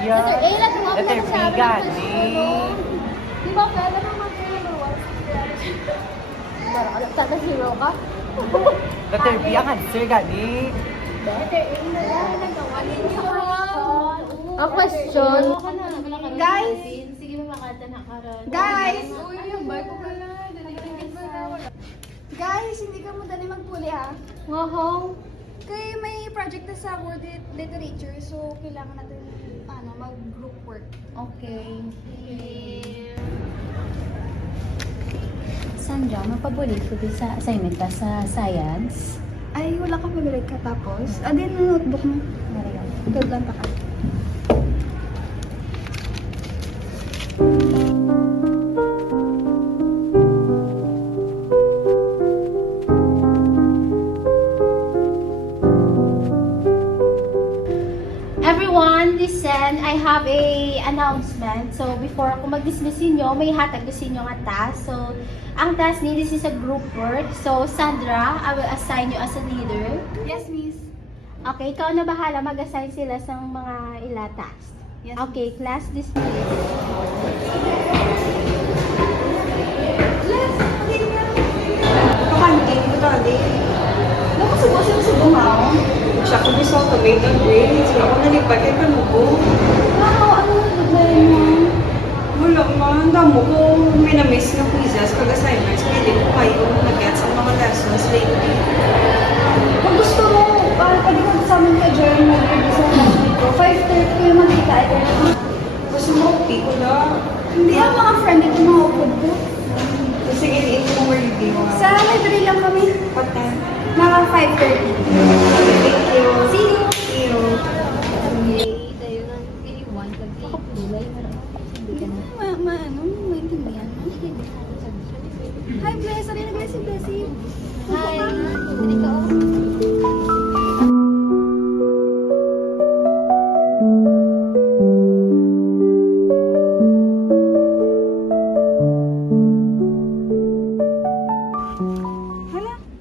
Yeah. Letter A lang tumawag Letter na B, sa amin. gani. Di ba pwede mo mag-number 1? Tata zero ka? Letter B ang answer, gani. Letter A na lang. Nagawa ninyo. Ang question. Guys! Sige mo makata na karon. Guys! Uy, yung bike ko pala. Guys, hindi ka mo dali magpuli ha. Ngohong. Kaya may project na sa world literature, so kailangan natin mag-group work. Okay. Sandra, mapabuli ko din sa assignment pa sa science. Ay, wala ka pag-grade ka tapos. Din na notebook mo. Good lang pa ka. Everyone, listen. I have a announcement. So, before ako mag-dismiss inyo, may hatag gusto inyo nga task. So, ang task ni this is a group work. So, Sandra, I will assign you as a leader. Yes, miss. Okay, ikaw na bahala mag-assign sila sa mga ila task. Yes, Okay, class dismissed. Kakantin ko dali. Nakasubo siya sa bumaw. Siya ko gusto ko make ang grades. Wala ko nalipad kay Panubo. Ano naglayan mo? Wala man. Damo ko minamiss na quizzes pag assignments. Kaya di ko kayo nag-gets ang mga lessons lately. Kung gusto mo, pwede ka sa amin ka join mag-ready sa national ko. 5:30 ko yung magkita. Gusto mo ko ko na. Hindi ang mga friend dito mga upod ko. Sige, liit mo review. Sa library lang kami. What time? Mga 5:30. Thank you. See you. See you. Maintindihan mo? Hi, Bless. Ano na si Blessy? Hi. Dili ka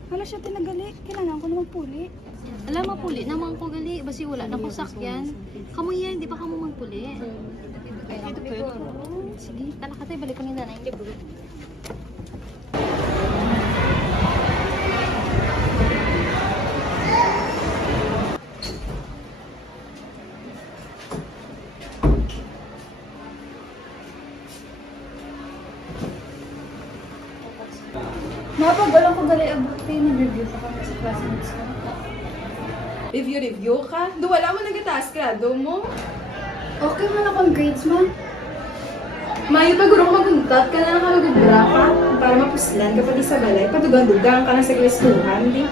Hala siya tinagali. Kailangan ko na magpuli. Alam mo, puli naman ko gali. Basi wala na ko sakyan. Kamu yan, di ba kamo magpuli? Sige, talaka tayo. Balik ko ni nanay. Hindi, bro. Napagalang ko gali abot kayo. Nag-review pa kami sa classmates ko. Review ka? Do wala mo nagataas ka, do mo? Okay man akong grades man. Mayo pa guro ko maguntat ka na nakamagbra ka para mapuslan kapag isa balay, patugang-dugang ka na sa kristuhan, di?